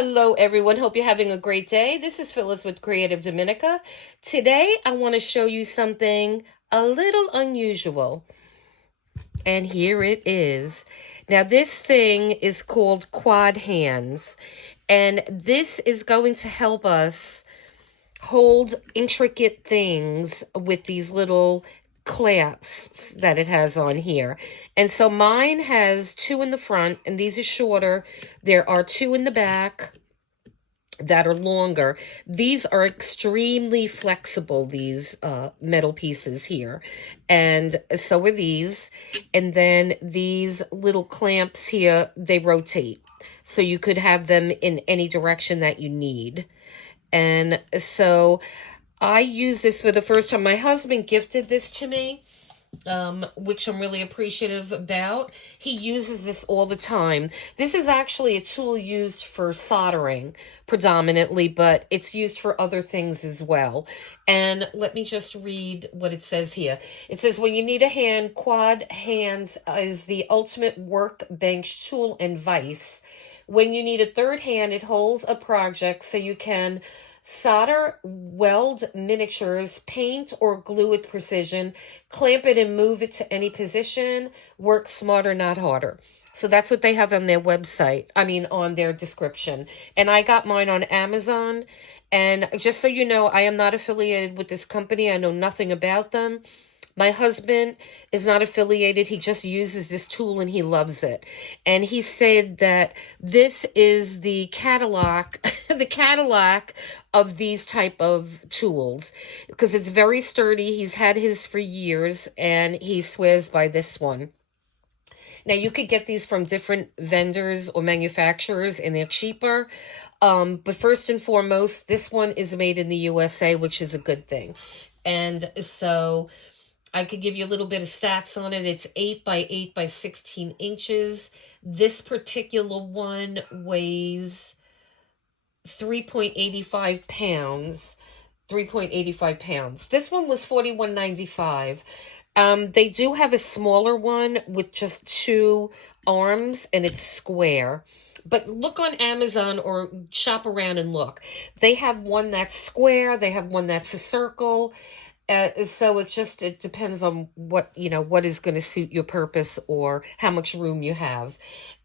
Hello, everyone. Hope you're having a great day. This is Phyllis with CreativeDomenica. Today, I want to show you something a little unusual. And here it is. Now, this thing is called quad hands. And this is going to help us hold intricate things with these little clasps that it has on here. And so mine has two in the front, and these are shorter. There are two in the back that are longer. These are extremely flexible, these metal pieces here. And so are these. And then these little clamps here, they rotate. So you could have them in any direction that you need. And so I use this for the first time. My husband gifted this to me, which I'm really appreciative about. He uses this all the time. This is actually a tool used for soldering predominantly, but it's used for other things as well. And let me just read what it says here. It says, when you need a hand, quad hands is the ultimate workbench tool and vice. When you need a third hand, it holds a project so you can solder, weld miniatures, paint or glue with precision, clamp it and move it to any position, work smarter, not harder. So that's what they have on their website, on their description. And I got mine on Amazon. And just so you know, I am not affiliated with this company. I know nothing about them. My husband is not affiliated. He just uses this tool and he loves it. And he said that this is the Cadillac, the Cadillac of these type of tools because it's very sturdy. He's had his for years and he swears by this one. Now, you could get these from different vendors or manufacturers and they're cheaper. But first and foremost, this one is made in the USA, which is a good thing. And so I could give you a little bit of stats on it. It's 8 by 8 by 16 inches. This particular one weighs 3.85 pounds. 3.85 pounds. This one was $41.95. They do have a smaller one with just two arms and it's square. But look on Amazon or shop around and look. They have one that's square. They have one that's a circle. So it depends on what is going to suit your purpose or how much room you have.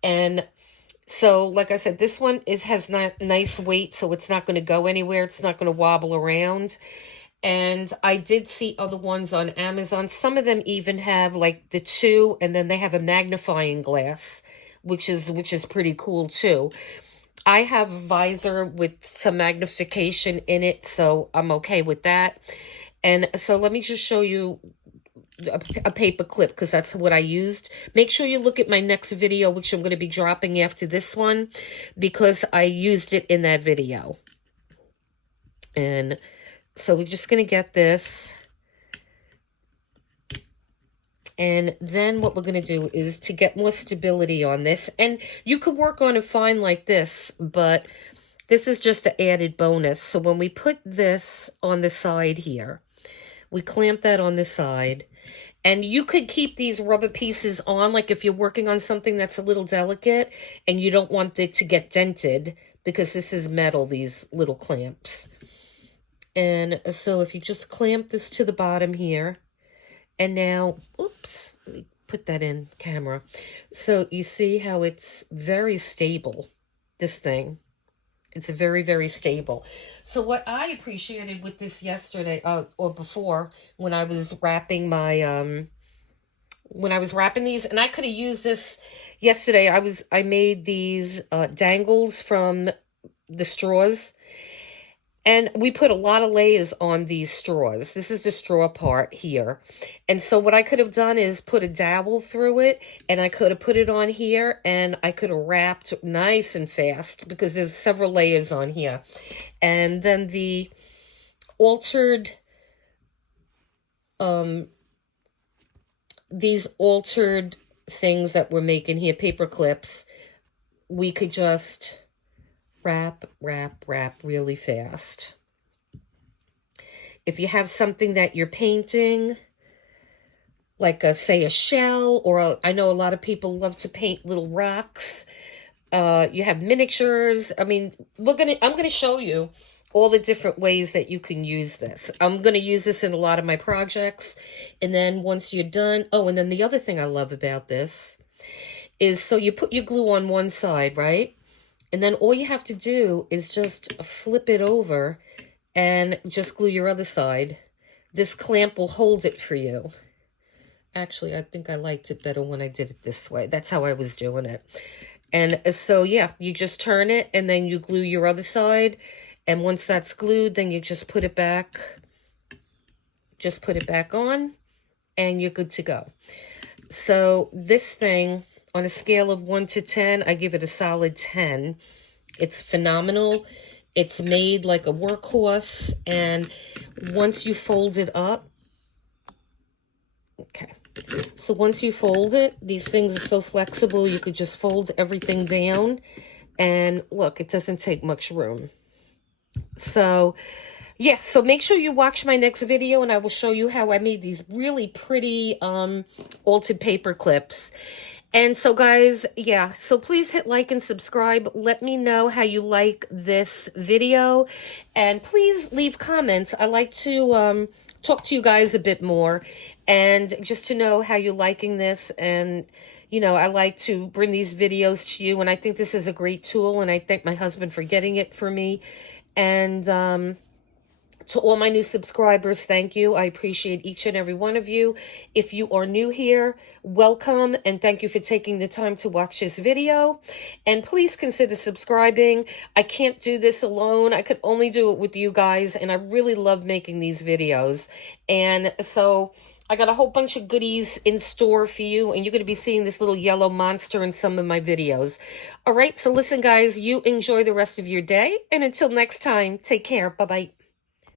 And so, like I said, this one has not nice weight, so it's not going to go anywhere. It's not going to wobble around. And I did see other ones on Amazon. Some of them even have like the two, and then they have a magnifying glass, which is pretty cool too. I have a visor with some magnification in it, so I'm okay with that. And so let me just show you a paper clip because that's what I used. Make sure you look at my next video, which I'm going to be dropping after this one, because I used it in that video. And so we're just going to get this. And then what we're going to do is to get more stability on this. And you could work on it fine like this, but this is just an added bonus. So when we put this on the side here, we clamp that on the side. And you could keep these rubber pieces on, like if you're working on something that's a little delicate and you don't want it to get dented, because this is metal, these little clamps. And so if you just clamp this to the bottom here, and now, oops, let me put that in camera. So you see how it's very stable, this thing. It's very, very stable. So what I appreciated with this yesterday, or before, when I was wrapping my, when I was wrapping these, and I could have used this yesterday. I made these dangles from the straws. And we put a lot of layers on these straws. This is the straw part here. And so what I could have done is put a dowel through it, and I could have put it on here, and I could have wrapped nice and fast because there's several layers on here. And then the altered, these altered things that we're making here, paper clips, we could just wrap, wrap, wrap really fast. If you have something that you're painting, like say a shell, or I know a lot of people love to paint little rocks. You have miniatures. I mean, I'm gonna show you all the different ways that you can use this. I'm gonna use this in a lot of my projects. And then once you're done, oh, and then the other thing I love about this is, so you put your glue on one side, right? And then all you have to do is just flip it over and just glue your other side. This clamp will hold it for you. Actually, I think I liked it better when I did it this way. That's how I was doing it. And so, yeah, you just turn it and then you glue your other side. And once that's glued, then you just put it back. Just put it back on and you're good to go. So this thing, on a scale of 1 to 10, I give it a solid 10. It's phenomenal. It's made like a workhorse. And once you fold it up, okay. So once you fold it, these things are so flexible, you could just fold everything down. And look, it doesn't take much room. So, yeah, so make sure you watch my next video and I will show you how I made these really pretty altered paper clips. And so, guys, yeah, so please hit like and subscribe. Let me know how you like this video. And please leave comments. I like to talk to you guys a bit more and just to know how you're liking this. And, you know, I like to bring these videos to you. And I think this is a great tool. And I thank my husband for getting it for me. And to all my new subscribers, thank you. I appreciate each and every one of you. If you are new here, welcome, and thank you for taking the time to watch this video. And please consider subscribing. I can't do this alone. I could only do it with you guys, and I really love making these videos. And so I got a whole bunch of goodies in store for you, and you're going to be seeing this little yellow monster in some of my videos. All right, so listen, guys, you enjoy the rest of your day, and until next time, take care. Bye-bye.